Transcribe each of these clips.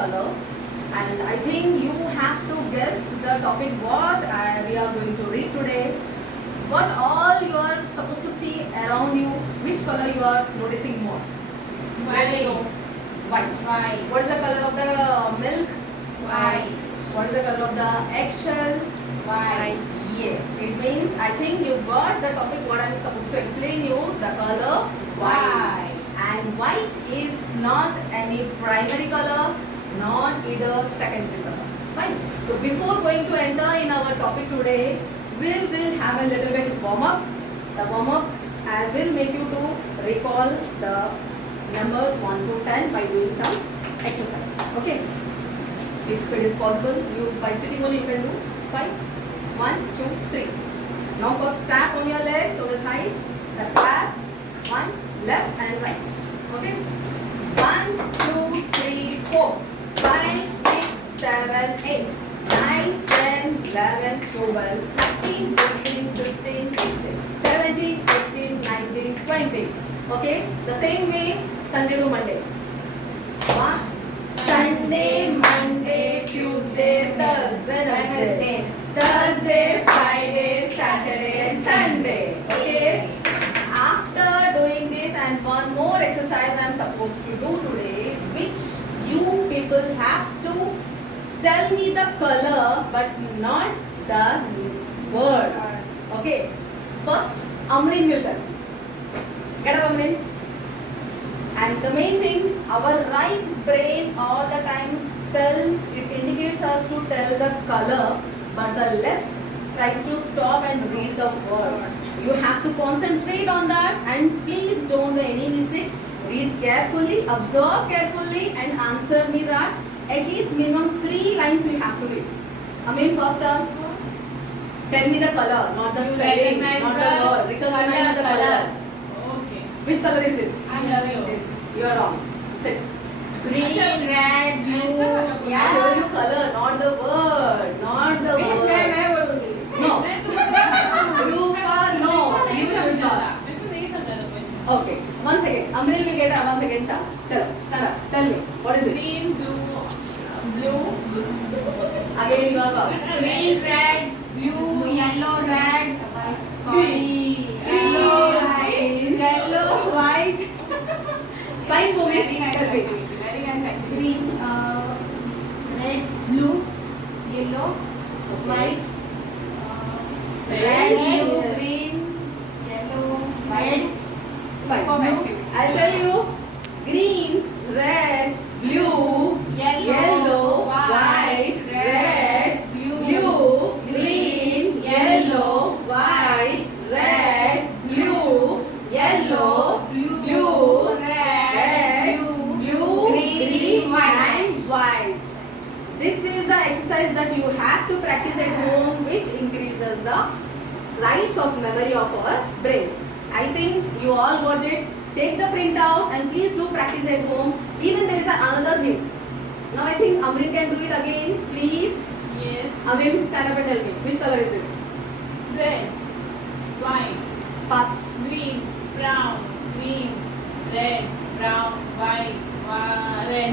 color, and I think you have to guess the topic what we are going to read today. What all you are supposed to see around you, which color you are noticing more? Let me know. White. White. What is the color of the milk? White. What is the color of the eggshell? White. Yes, it means I think you got the topic what I am supposed to explain you, the color white. And white is not any primary color, not either secondary color. Fine. So before going to enter in our topic today, we will have a little bit warm up. The warm up and will make you to recall the numbers 1 to 10 by doing some exercise. Okay. If it is possible, you by sitting only you can do. Fine. 1, 2, 3. Now first tap on your legs or the thighs. The tap. 1, left and right. Okay. 1, 2, 3, 4, 5, 6, 7, 8, 9, 10, 11, 12, 13, 14, 15, 16, 17, 18, 19, 20. Okay. The same way Sunday to Monday. 1. Sunday, Monday, Tuesday, Thursday, Thursday, Friday, Saturday and Sunday. Okay. After doing this and one more exercise I am supposed to do today, which you people have to tell me the color but not the word. Okay. First, Amrin will tell. Get up, Amrin. And the main thing, our right brain all the time tells, it indicates us to tell the color, but the left tries to stop and read the word. You have to concentrate on that and please don't do any mistake. Read carefully, observe carefully and answer me that. At least minimum 3 lines you have to read. I mean first tell me the color, not the spelling, not the word. Recognize the color. Okay. Which color is this? I love you. You are wrong. Sit. Green, red, blue. I told you color, not the word. Not the word. No. Rupa, no. You should not. Okay. Once again. Amril will get a once again chance. Chalo. Stand up. Tell me. What is this? Green, blue. Again you are wrong. Green, red, blue, yellow, red. Green. Yellow, white. Fine, Bhumi. Very nice. Tell me. Very nice. Green, red, blue, yellow, white. Red, blue, green, yellow, white. Fine. Blue. I'll tell you. Green, red, blue, yellow, white, red, blue, green, yellow, white, red, blue, yellow, blue, red, blue, green, and white. This is the exercise that you have to practice at home, which increases the size of memory of our brain. I think you all got it. Take the printout and please do practice at home. Even there is another thing. Now I think Amrin can do it again. Please. Yes. Amrin, stand up and tell me. Which color is this? Red, white, Fast. green, brown, green, red, brown, white, red.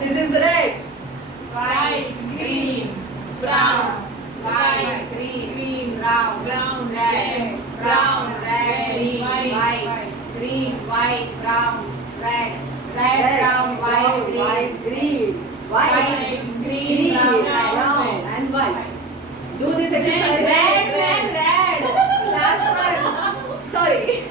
This is red. White, green, brown, white, green, brown, red, green, white, green, white, brown, red, brown, white, green, White, green, brown, and white. Do this exercise. red. Last one. Sorry.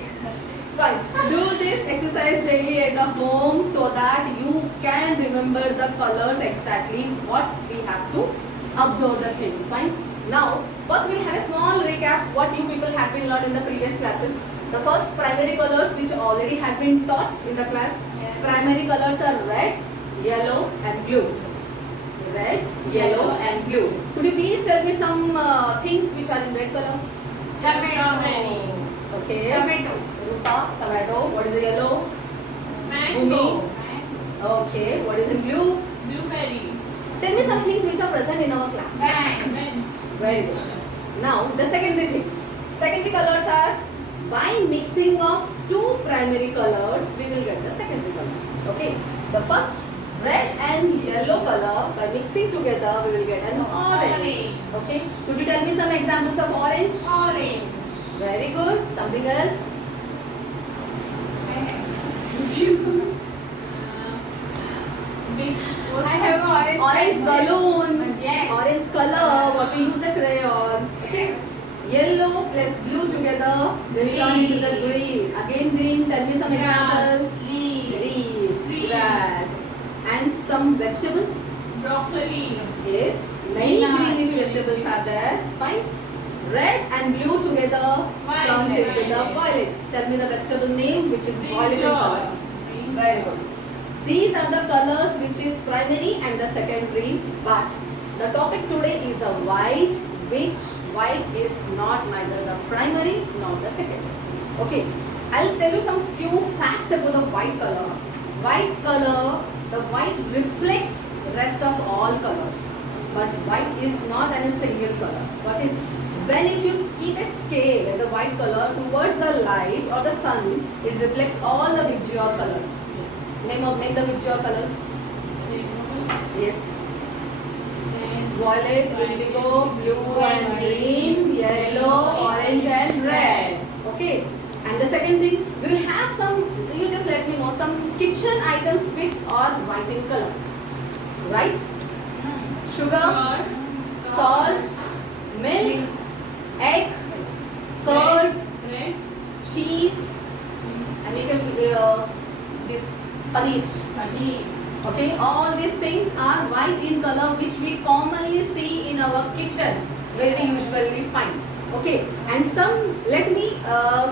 Fine. Do this exercise daily at the home so that you can remember the colors exactly what we have to observe the things. Fine. Now, first we'll have a small recap what you people have been learned in the previous classes. The first primary colors which already had been taught in the class. Yes. Primary colors are red, yellow and blue. Red, yellow and blue. Could you please tell me some things which are in red color? Tomato. Okay. Tomato. Rupa, tomato. What is the yellow? Mango. Okay. What is in blue? Blueberry. Tell me some things which are present in our class. Bench. Very good. Now the secondary things. Secondary colors are by mixing of two primary colors we will get the secondary colors. The first, red and yellow color, by mixing together we will get an orange. Okay. Could you tell me some examples of orange? Orange. Very good. Something else? I have orange. Orange balloon. Yes. Orange color. What we use a crayon. Okay. Yellow plus blue together will turn into the green. Again green. Tell me some examples. Leaves. Grass. And some vegetable. Broccoli. Yes. Many Spinach. greenish vegetables are there. Fine. Red and blue together turns into the violet. Tell me the vegetable name which is violet in color. Very good. These are the colors which is primary and the secondary, but the topic today is the white, which white is not neither the primary nor the secondary. Okay, I'll tell you some few facts about the white color. White color, the white reflects the rest of all colors, but white is not a single color. Got it? When if you keep a scale in the white color towards the light or the sun, it reflects all the Vijaya colors. Name the Vijaya colors. Yes. Violet, indigo, blue and green, yellow, orange and red. Okay. And the second thing, we will have some, you just let me know, some kitchen items which are white in color. Rice, sugar, salt, milk, egg, curd, cheese, and you can this paneer. Okay, all these things are white in color which we commonly see in our kitchen, where we usually find. Okay, and let me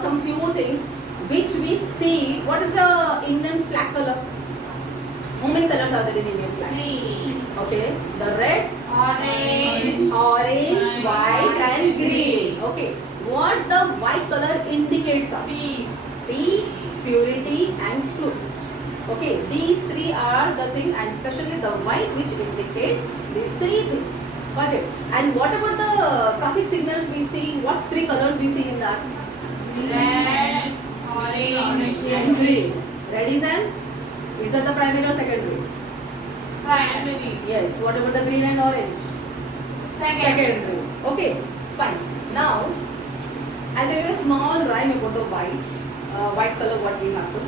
some few things which we see. What is the Indian flag color? How many colors are there in Indian flag? 3. Okay, the red, orange, white and green. Okay, what the white color indicates us? Peace, purity and truth. Okay, these three are the thing, and especially the white which indicates these three things. Got it? And what about the traffic signals we see? What three colors we see in that? Red, orange And green. Red is that the primary or secondary? primary. Yes. What about the green and orange? Secondary. Okay, fine. Now, I'll tell you a small rhyme about the white. White color, what we have to.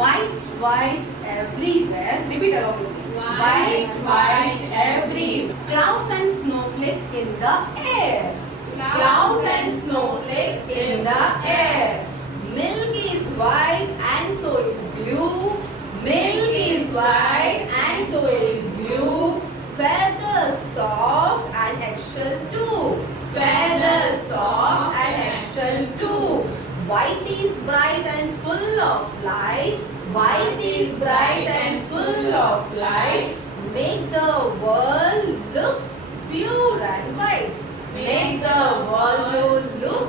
White everywhere. Repeat along with me. White everywhere. Clouds and snowflakes in the air. Clouds and snowflakes in the air. Milk is white and so is glue. Milk is white and so is glue. Feathers soft and eggshell too. Feathers soft and eggshell too. White is bright and full of light. White is bright and full of light. Make the world looks pure and white. Make the world look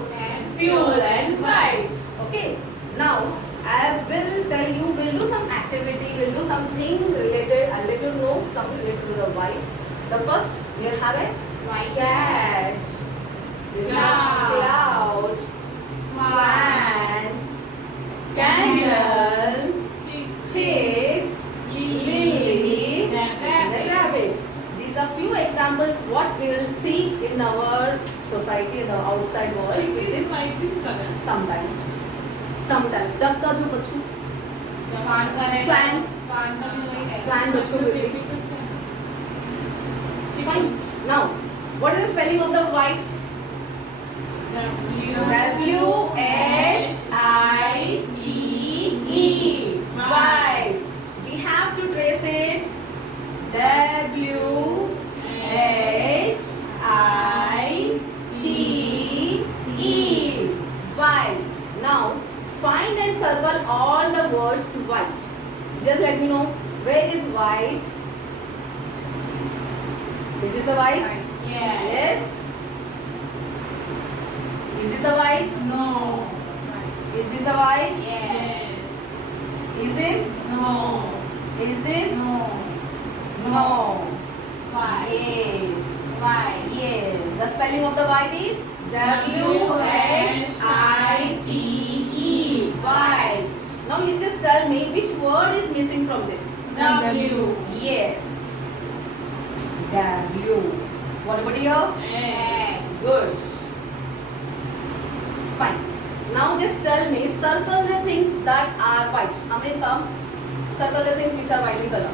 pure and white. Okay. Now I will tell you. We'll do some activity. We'll do something related. I'll let you know something related to the white. The first, we'll have a White cat. This is a cloud. Swan. Candle. Chick. Lily. And the rabbit. These are few examples what we will see in our society, in the outside world, which is sometimes. Duck का जो बच्चू. Swan Bachchu will be. Fine. Now, what is the spelling of the white? W-H-I-T-E. White. We have to trace it. W-H-I-T-E. White. Now, find and circle all the words white. Just let me know. Where is white? Is this a white? Yes. Is this a white? No. Is this a white? Yes. Is this? No. Is this? No. No. White. Yes. White. Yes. The spelling of the white is W-H-I-T-E. White. Now you just tell me which word is missing from this. W. Yes. W. What about here? X. Good. Fine. Now just tell me, circle the things that are white. Amin, come. Circle the things which are white in color.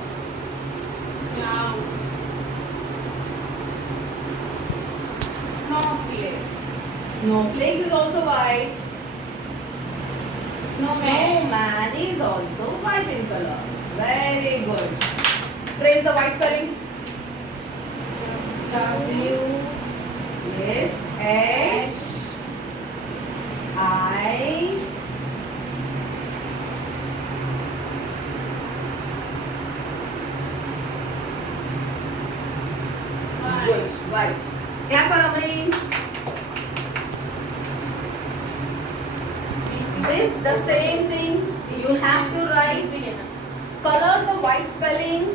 Cloud. Snowflake. Snowflakes is also white. Snowman. Snowman is also white in color. Very good. Trace the white spelling. W. Yes. H. I. Good. White. Clap for Amreen. This the same thing. You have to write. Color the white spelling